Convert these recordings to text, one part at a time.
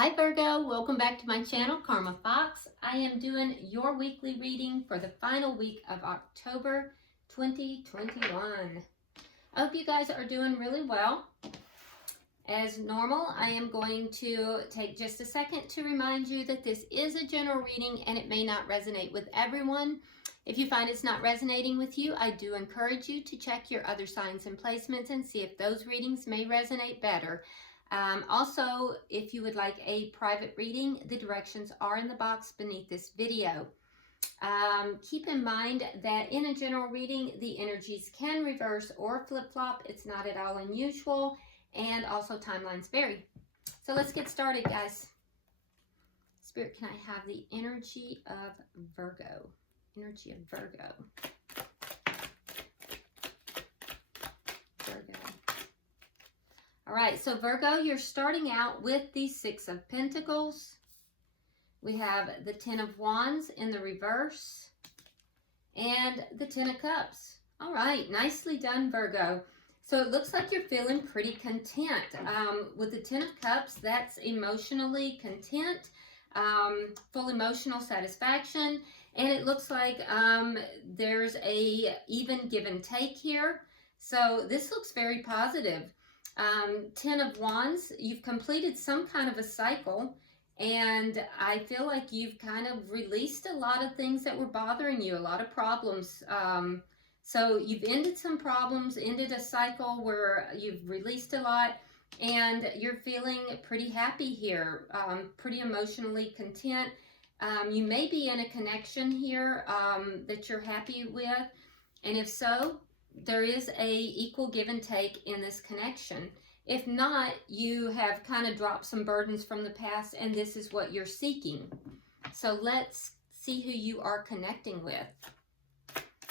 Hi Virgo, welcome back to my channel, Karma Fox. I am doing your weekly reading for the final week of October 2021. I hope you guys are doing really well. As normal, I am going to take just a second to remind you that this is a general reading and it may not resonate with everyone. If you find it's not resonating with you, I do encourage you to check your other signs and placements and see if those readings may resonate better. Also, if you would like a private reading, the directions are in the box beneath this video. Keep in mind that in a general reading, the energies can reverse or flip-flop. It's not at all unusual, and also timelines vary. So let's get started, guys. Spirit, can I have the energy of Virgo? Energy of Virgo. All right, so Virgo, you're starting out with the Six of Pentacles. We have the Ten of Wands in the reverse and the Ten of Cups. All right, nicely done, Virgo. So it looks like you're feeling pretty content. With the Ten of Cups, that's emotionally content, full emotional satisfaction. And it looks like there's a even give and take here. So this looks very positive. Ten of Wands, you've completed some kind of a cycle, and I feel like you've kind of released a lot of things that were bothering you, a lot of problems. So you've ended some problems, ended a cycle where you've released a lot, and you're feeling pretty happy here, pretty emotionally content. You may be in a connection here that you're happy with, and if so, there is a equal give and take in this connection. If not, you have kind of dropped some burdens from the past and this is what you're seeking. So let's see who you are connecting with.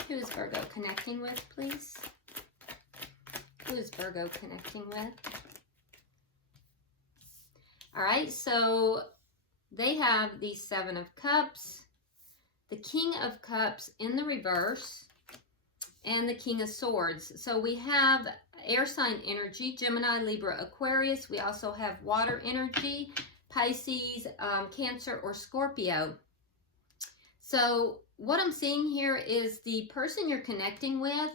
Who is Virgo connecting with, please? Who is Virgo connecting with? All right, so they have the Seven of Cups, the King of Cups in the reverse, and the King of Swords. So we have air sign energy, Gemini, Libra, Aquarius. We also have water energy, Pisces, Cancer, or Scorpio. So what I'm seeing here is the person you're connecting with,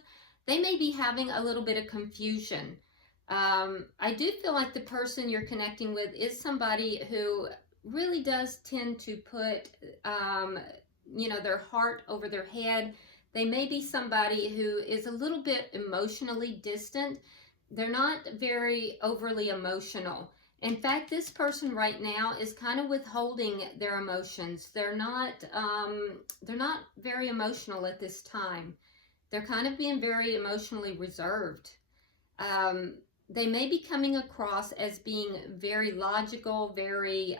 they may be having a little bit of confusion. I do feel like the person you're connecting with is somebody who really does tend to put, their heart over their head. They may be somebody who is a little bit emotionally distant. They're not very overly emotional. In fact, this person right now is kind of withholding their emotions. They're not very emotional at this time. They're kind of being very emotionally reserved. They may be coming across as being very logical, very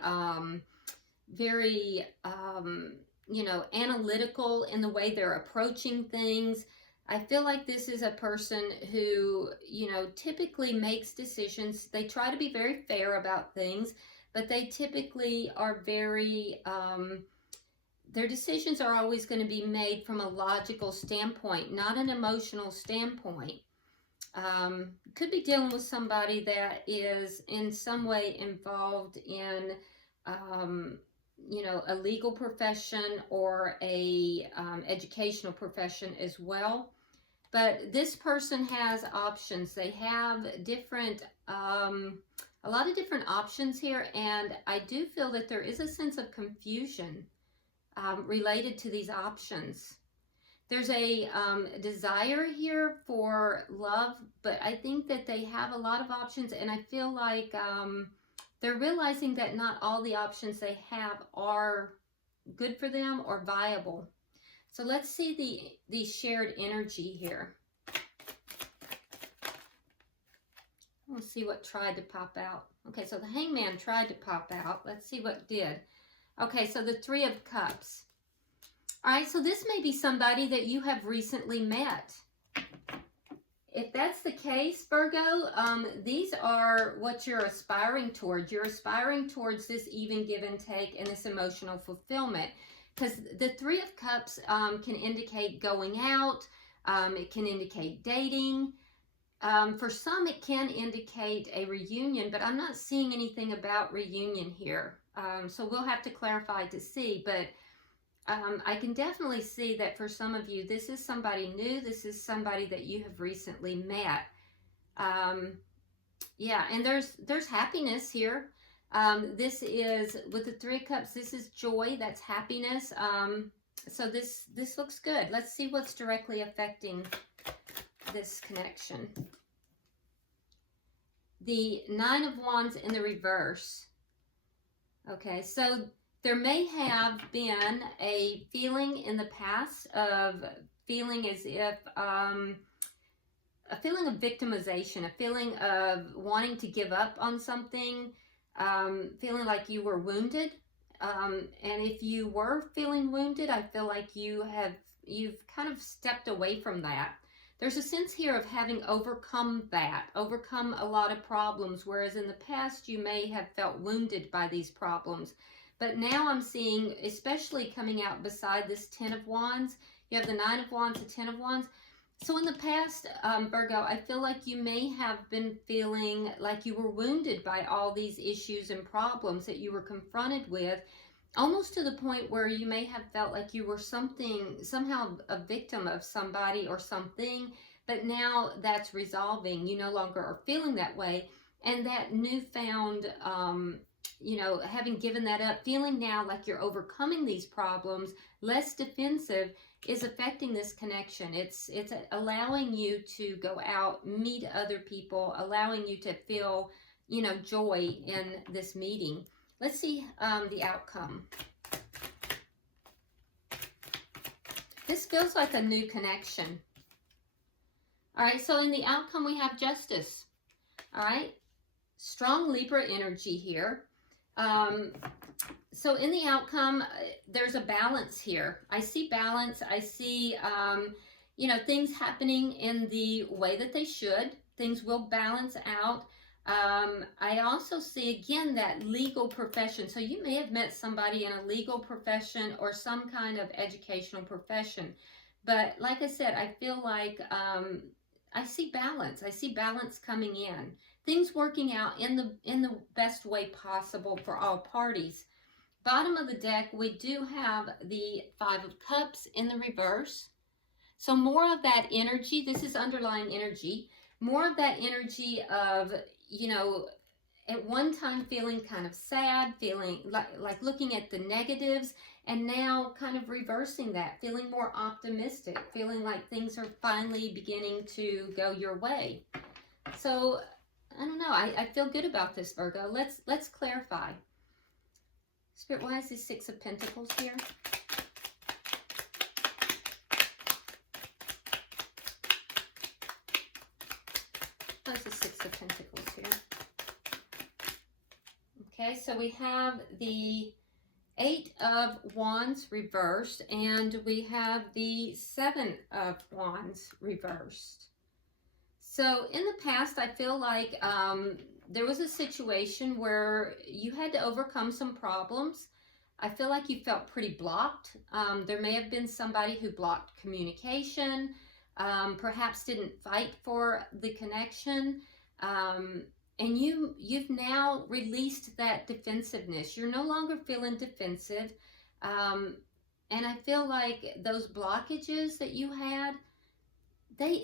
analytical in the way they're approaching things. I feel like this is a person who, typically makes decisions. They try to be very fair about things, but they typically are very, their decisions are always going to be made from a logical standpoint, not an emotional standpoint. Could be dealing with somebody that is in some way involved in, a legal profession or a educational profession as well. But this person has options. They have different, a lot of different options here, and I do feel that there is a sense of confusion related to these options. There's a desire here for love, but I think that they have a lot of options, and I feel like they're realizing that not all the options they have are good for them or viable. So let's see the shared energy here. Let's see what tried to pop out. Okay, so the Hangman tried to pop out. Let's see what did. Okay, so the Three of Cups. All right, so this may be somebody that you have recently met. If that's the case, Virgo, these are what you're aspiring towards. You're aspiring towards this even give and take and this emotional fulfillment. Because the Three of Cups can indicate going out. It can indicate dating. For some, it can indicate a reunion, but I'm not seeing anything about reunion here. So we'll have to clarify to see, but I can definitely see that for some of you, this is somebody new. This is somebody that you have recently met. Yeah, and there's happiness here. This is, with the Three of Cups, this is joy, that's happiness. So this looks good. Let's see what's directly affecting this connection. The Nine of Wands in the reverse. Okay, so there may have been a feeling in the past of feeling as if, a feeling of victimization, a feeling of wanting to give up on something, feeling like you were wounded. And if you were feeling wounded, I feel like you've kind of stepped away from that. There's a sense here of having overcome that, overcome a lot of problems, whereas in the past you may have felt wounded by these problems. But now I'm seeing, especially coming out beside this Ten of Wands, you have the Nine of Wands, the Ten of Wands. So in the past, Virgo, I feel like you may have been feeling like you were wounded by all these issues and problems that you were confronted with, almost to the point where you may have felt like you were somehow a victim of somebody or something, but now that's resolving. You no longer are feeling that way. And that newfound, you know, having given that up, feeling now like you're overcoming these problems, less defensive, is affecting this connection. It's allowing you to go out, meet other people, allowing you to feel, you know, joy in this meeting. Let's see the outcome. This feels like a new connection. All right, so in the outcome we have Justice. All right, strong Libra energy here. So in the outcome, there's a balance here. I see balance. I see, you know, things happening in the way that they should. Things will balance out. I also see, again, that legal profession. So you may have met somebody in a legal profession or some kind of educational profession. But like I said, I feel like I see balance. I see balance coming in. Things working out in the best way possible for all parties. Bottom of the deck, we do have the Five of Cups in the reverse. So more of that energy, this is underlying energy, more of that energy of, you know, at one time feeling kind of sad, feeling like looking at the negatives, and now kind of reversing that, feeling more optimistic, feeling like things are finally beginning to go your way. So I don't know, I feel good about this, Virgo. Let's clarify. Spirit, why is this Six of Pentacles here? Why is the Six of Pentacles here? Okay, so we have the Eight of Wands reversed, and we have the Seven of Wands reversed. So in the past, I feel like there was a situation where you had to overcome some problems. I feel like you felt pretty blocked. There may have been somebody who blocked communication, perhaps didn't fight for the connection, and you've now released that defensiveness. You're no longer feeling defensive, and I feel like those blockages that you had,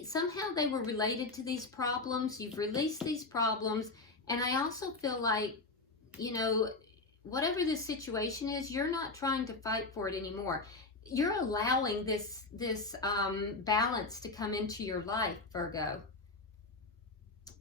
somehow they were related to these problems. You've released these problems, and I also feel like, you know, whatever the situation is, you're not trying to fight for it anymore. You're allowing this balance to come into your life, Virgo.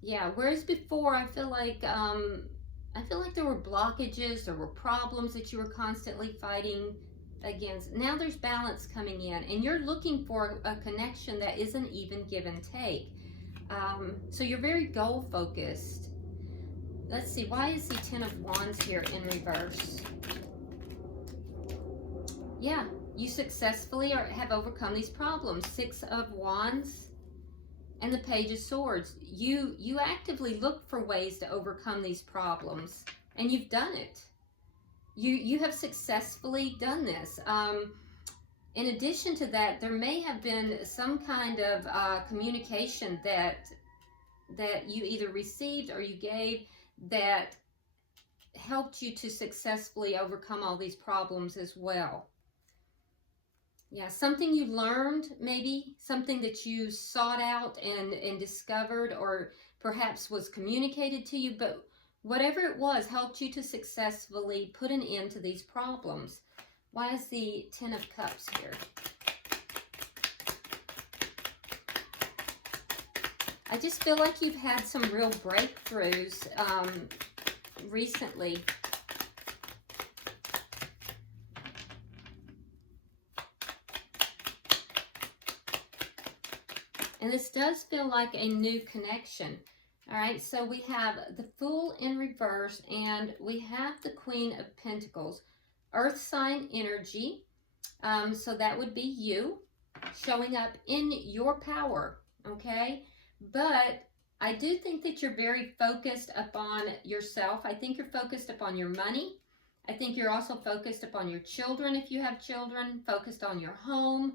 Yeah, whereas before I feel like there were blockages, there were problems that you were constantly fighting against. Now there's balance coming in, and you're looking for a connection that isn't even give and take. So you're very goal focused. Let's see, why is the Ten of Wands here in reverse? Yeah, you successfully have overcome these problems. Six of Wands and the Page of Swords. You actively look for ways to overcome these problems, and you've done it. You have successfully done this. In addition to that, there may have been some kind of communication that that you either received or you gave that helped you to successfully overcome all these problems as well. Yeah, something you learned, maybe something that you sought out and discovered, or perhaps was communicated to you, but whatever it was helped you to successfully put an end to these problems. Why is the Ten of Cups here? I just feel like you've had some real breakthroughs recently. And this does feel like a new connection. All right, so we have the Fool in reverse, and we have the Queen of Pentacles. Earth sign energy. So that would be you showing up in your power, okay? But I do think that you're very focused upon yourself. I think you're focused upon your money. I think you're also focused upon your children if you have children, focused on your home.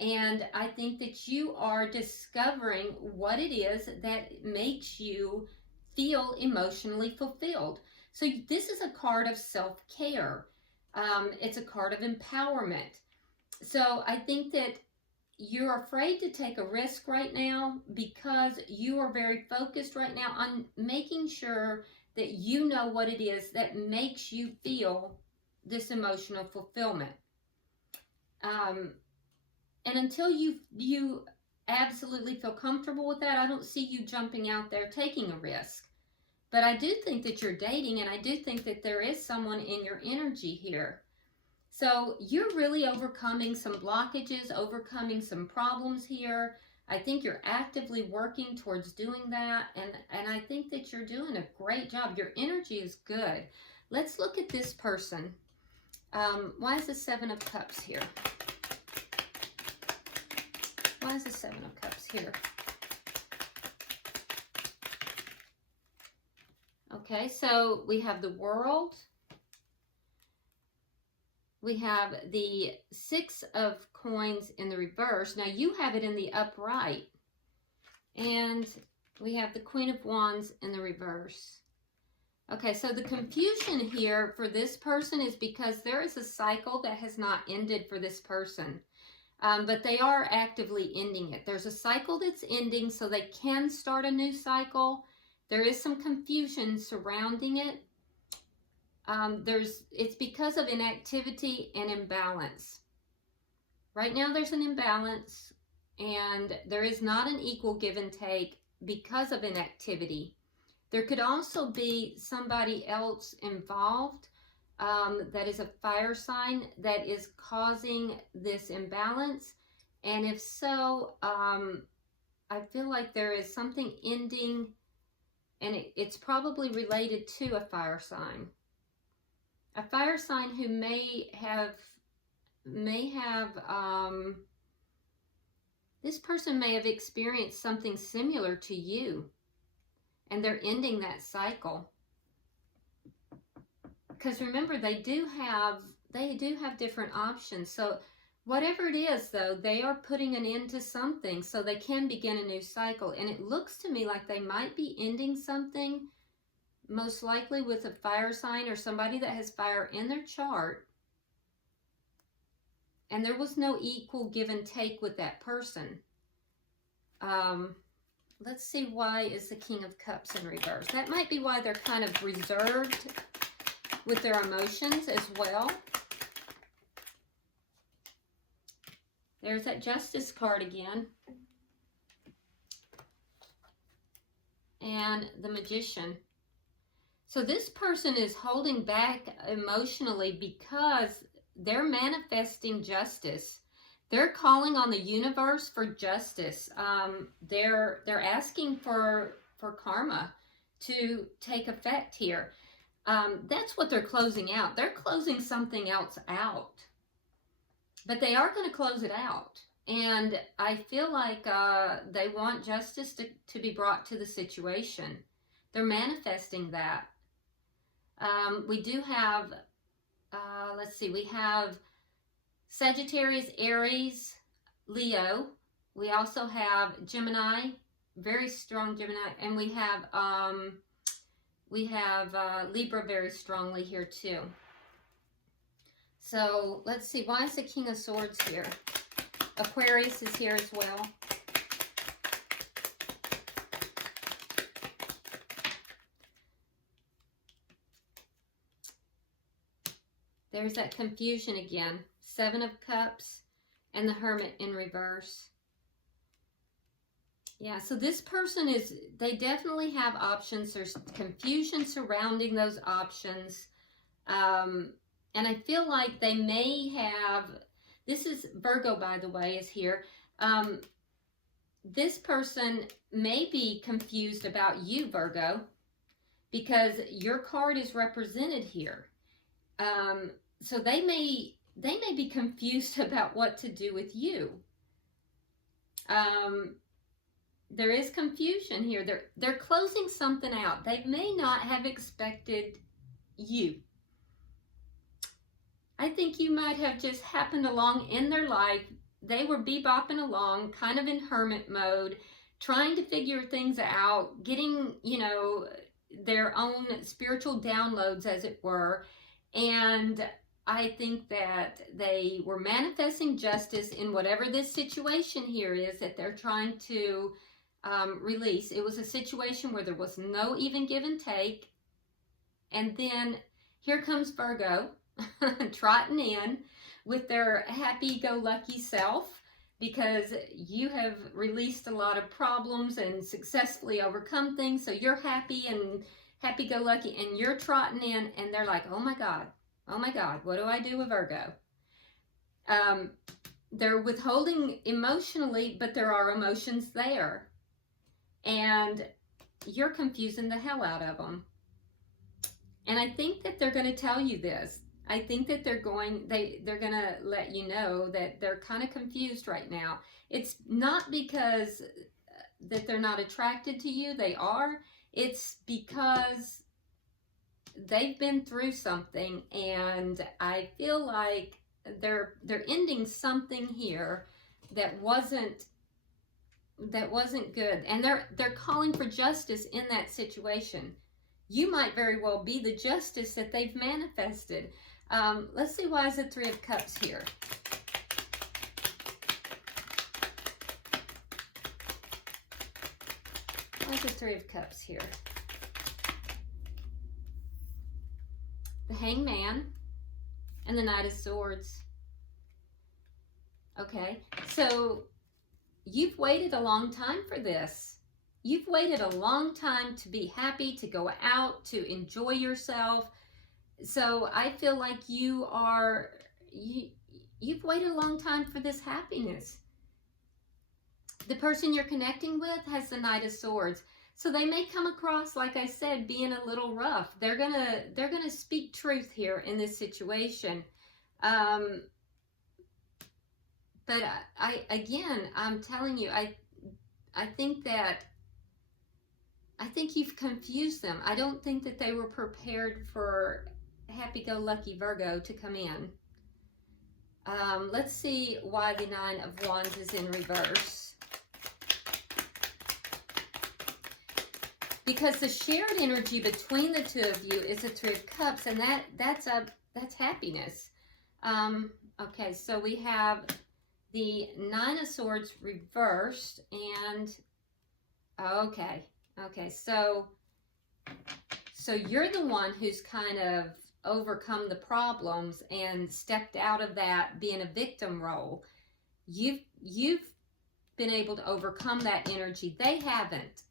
And I think that you are discovering what it is that makes you feel emotionally fulfilled. So this is a card of self-care. It's a card of empowerment. So I think that you're afraid to take a risk right now because you are very focused right now on making sure that you know what it is that makes you feel this emotional fulfillment. And until you absolutely feel comfortable with that, I don't see you jumping out there taking a risk. But I do think that you're dating, and I do think that there is someone in your energy here. So you're really overcoming some blockages, overcoming some problems here. I think you're actively working towards doing that, and I think that you're doing a great job. Your energy is good. Let's look at this person. Why is the Seven of Cups here? Why is the Seven of Cups here? Okay, so we have the World. We have the Six of Coins in the reverse. Now you have it in the upright. And we have the Queen of Wands in the reverse. Okay, so the confusion here for this person is because there is a cycle that has not ended for this person. But they are actively ending it. There's a cycle that's ending, so they can start a new cycle. There is some confusion surrounding it. It's because of inactivity and imbalance. Right now there's an imbalance, and there is not an equal give and take because of inactivity. There could also be somebody else involved that is a fire sign that is causing this imbalance. And if so, I feel like there is something ending, and it's probably related to a fire sign. A fire sign who may have, this person may have experienced something similar to you, and they're ending that cycle. Because remember, they do have different options. So whatever it is, though, they are putting an end to something so they can begin a new cycle. And it looks to me like they might be ending something, most likely with a fire sign or somebody that has fire in their chart. And there was no equal give and take with that person. Let's see, why is the King of Cups in reverse? That might be why they're kind of reserved with their emotions as well. There's that Justice card again. And the Magician. So this person is holding back emotionally because they're manifesting justice. They're calling on the universe for justice. They're asking for karma to take effect here. That's what they're closing out. They're closing something else out. But they are going to close it out. And I feel like they want justice to be brought to the situation. They're manifesting that. We do have, let's see, we have Sagittarius, Aries, Leo. We also have Gemini, very strong Gemini, and we have Libra very strongly here too. So let's see, why is the King of Swords here? Aquarius is here as well. There's that confusion again. Seven of Cups and the Hermit in reverse. Yeah, so this person they definitely have options. There's confusion surrounding those options. And I feel like they may have, this is Virgo, by the way, is here. This person may be confused about you, Virgo, because your card is represented here. So they may be confused about what to do with you. There is confusion here. They're closing something out. They may not have expected you. I think you might have just happened along in their life. They were bebopping along, kind of in hermit mode, trying to figure things out, getting, you know, their own spiritual downloads, as it were. And I think that they were manifesting justice in whatever this situation here is that they're trying to release. It was a situation where there was no even give and take. And then here comes Virgo trotting in with their happy-go-lucky self, because you have released a lot of problems and successfully overcome things. So you're happy and happy-go-lucky, and you're trotting in, and they're like, oh my God, what do I do with Virgo? They're withholding emotionally, but there are emotions there. And you're confusing the hell out of them. And I think that they're going to tell you this. I think that they're going to let you know that they're kind of confused right now. It's not because that they're not attracted to you. They are. It's because they've been through something, and I feel like they're ending something here that wasn't good, and they're calling for justice in that situation. You might very well be the justice that they've manifested. Let's see, why is the Three of Cups here? Why is the Three of Cups here? The Hangman and the Knight of Swords. Okay, so you've waited a long time for this. You've waited a long time to be happy, to go out, to enjoy yourself. So I feel like you've waited a long time for this happiness. The person you're connecting with has the Knight of Swords. So they may come across, like I said, being a little rough. They're gonna speak truth here in this situation. But I'm telling you, I think you've confused them. I don't think that they were prepared for happy-go-lucky Virgo to come in. Let's see why the Nine of Wands is in reverse. Because the shared energy between the two of you is a Three of Cups, and that's happiness. Okay, so we have the Nine of Swords reversed, and okay, so you're the one who's kind of overcome the problems and stepped out of that being a victim role. You've been able to overcome that energy. They haven't.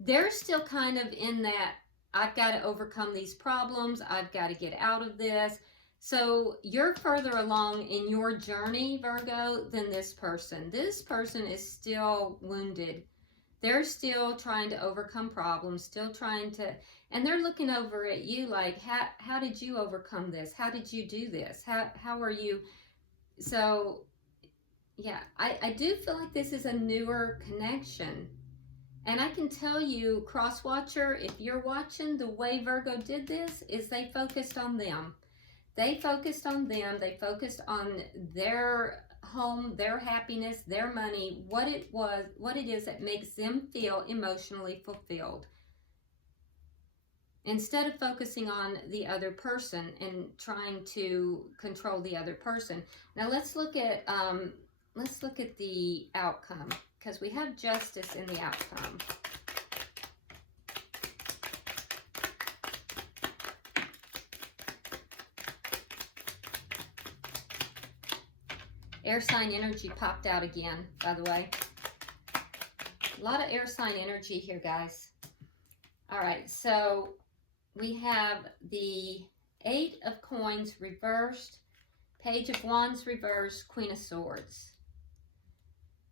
They're still kind of in that, I've got to overcome these problems. I've got to get out of this. So you're further along in your journey, Virgo, than this person. This person is still wounded. They're still trying to overcome problems, still trying to, and they're looking over at you like, how did you overcome this? How did you do this? How are you? So, yeah, I do feel like this is a newer connection. And I can tell you, cross-watcher, if you're watching, the way Virgo did this is they focused on them. They focused on them. They focused on their home, their happiness, their money, what it is that makes them feel emotionally fulfilled, instead of focusing on the other person and trying to control the other person. Now let's look at the outcome, because we have justice in the outcome. Air sign energy popped out again, by the way. A lot of air sign energy here, guys. All right, so we have the 8 of Coins reversed, Page of Wands reversed, Queen of Swords.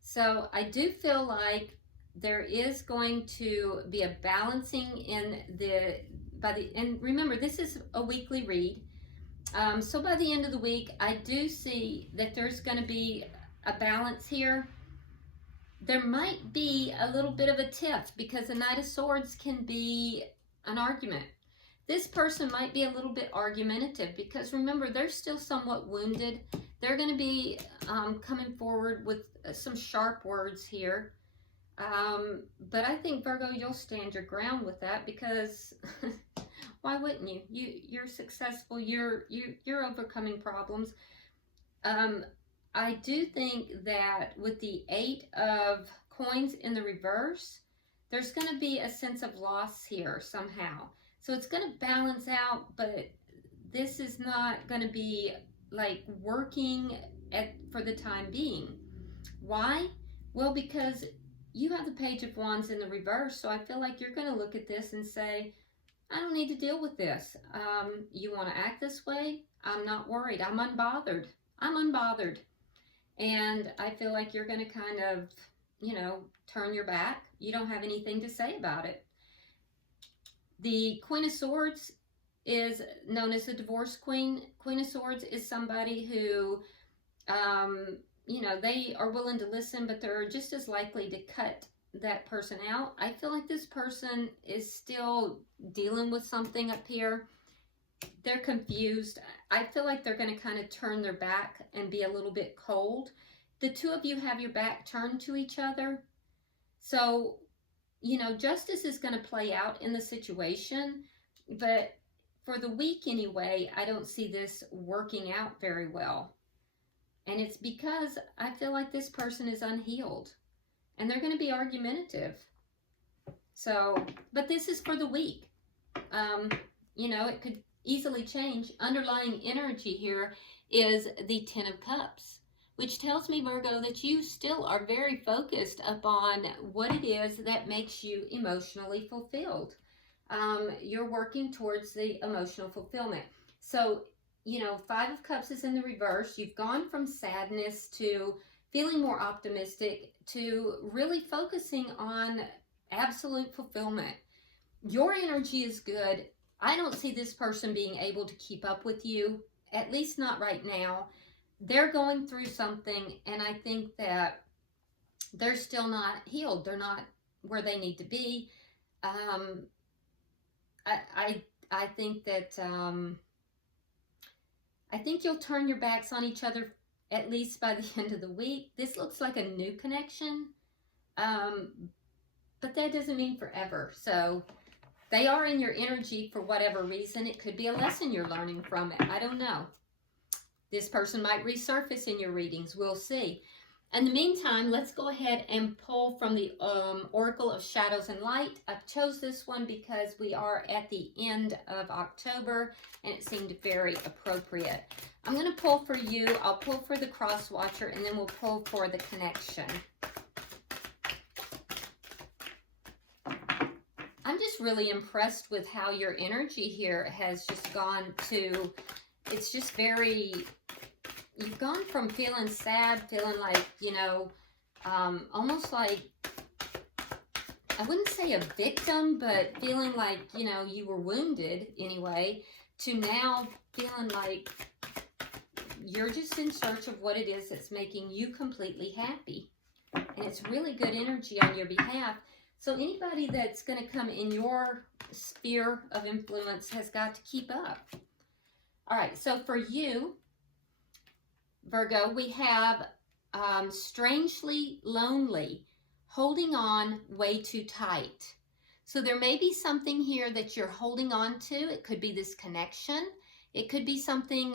So I do feel like there is going to be a balancing in and remember, this is a weekly read. So by the end of the week, I do see that there's going to be a balance here. There might be a little bit of a tiff, because the Knight of Swords can be an argument. This person might be a little bit argumentative, because remember, they're still somewhat wounded. They're going to be coming forward with some sharp words here. But I think, Virgo, you'll stand your ground with that, because why wouldn't you? You're successful. You're overcoming problems. I do think that with the 8 of Coins in the reverse, there's going to be a sense of loss here somehow. So it's going to balance out, but this is not going to be like working for the time being. Why? Well, because you have the Page of Wands in the reverse, so I feel like you're going to look at this and say, I don't need to deal with this. You want to act this way? I'm not worried. I'm unbothered. I'm unbothered. And I feel like you're going to kind of, turn your back. You don't have anything to say about it. The Queen of Swords is known as the divorce queen. Queen of Swords is somebody who, they are willing to listen, but they're just as likely to cut that person out. I feel like this person is still dealing with something up here. They're confused. I feel like they're going to kind of turn their back and be a little bit cold. The two of you have your back turned to each other. So, justice is going to play out in the situation, but for the week anyway, I don't see this working out very well. And it's because I feel like this person is unhealed, and they're going to be argumentative. So, but this is for the week. It could easily change. Underlying energy here is the 10 of Cups, which tells me, Virgo, that you still are very focused upon what it is that makes you emotionally fulfilled. You're working towards the emotional fulfillment. So, 5 of Cups is in the reverse. You've gone from sadness to feeling more optimistic to really focusing on absolute fulfillment. Your energy is good. I don't see this person being able to keep up with you, at least not right now. They're going through something, and I think that they're still not healed. They're not where they need to be. I think that I think you'll turn your backs on each other at least by the end of the week. This looks like a new connection, but that doesn't mean forever. So they are in your energy for whatever reason. It could be a lesson you're learning from it. I don't know. This person might resurface in your readings. We'll see. In the meantime, let's go ahead and pull from the Oracle of Shadows and Light. I chose this one because we are at the end of October, and it seemed very appropriate. I'm going to pull for you. I'll pull for the cross watcher, and then we'll pull for the connection. I'm just really impressed with how your energy here has just gone to, it's just very, you've gone from feeling sad, feeling like, almost like, I wouldn't say a victim, but feeling like, you were wounded anyway, to now feeling like you're just in search of what it is that's making you completely happy. And it's really good energy on your behalf. So anybody that's going to come in your sphere of influence has got to keep up. All right, so for you, Virgo, we have strangely lonely, holding on way too tight. So there may be something here that you're holding on to. It could be this connection. It could be something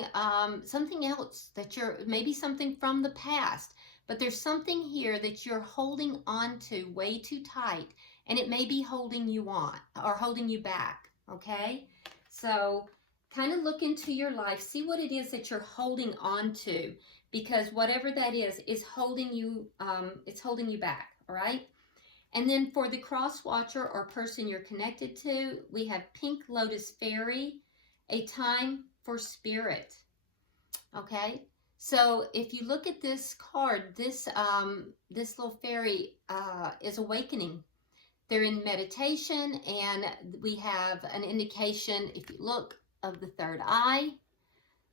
something else that maybe something from the past. But there's something here that you're holding on to way too tight, and it may be holding you on or holding you back, okay? So kind of look into your life, see what it is that you're holding on to, because whatever that is holding you, it's holding you back, all right? And then for the cross watcher or person you're connected to, we have Pink Lotus Fairy, a time for spirit. Okay, so if you look at this card, this little fairy is awakening. They're in meditation, and we have an indication, if you look, of the third eye.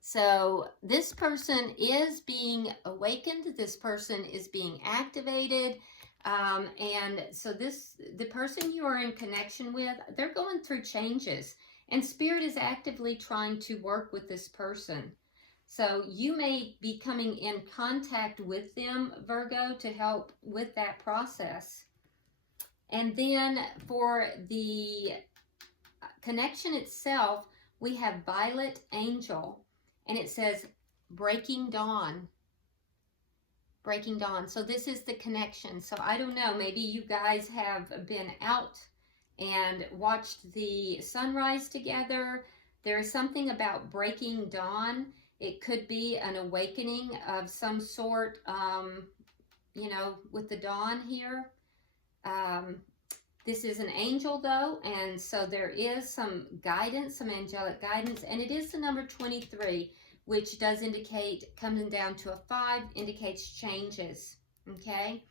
So this person is being awakened. This person is being activated. And so the person you are in connection with, they're going through changes, and Spirit is actively trying to work with this person. So you may be coming in contact with them, Virgo, to help with that process. And then for the connection itself, we have Violet Angel, and it says Breaking Dawn. Breaking Dawn. So this is the connection. So I don't know, maybe you guys have been out and watched the sunrise together. There is something about breaking dawn. It could be an awakening of some sort, you know, with the dawn here. This is an angel though, and so there is some guidance, some angelic guidance, and it is the number 23, which does indicate, coming down to a 5, indicates changes, okay?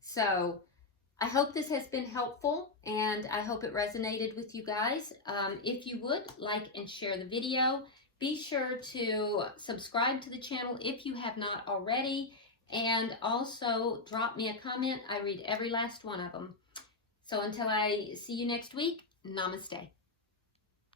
So I hope this has been helpful, and I hope it resonated with you guys. If you would like and share the video, be sure to subscribe to the channel if you have not already, and also drop me a comment. I read every last one of them. So until I see you next week, namaste.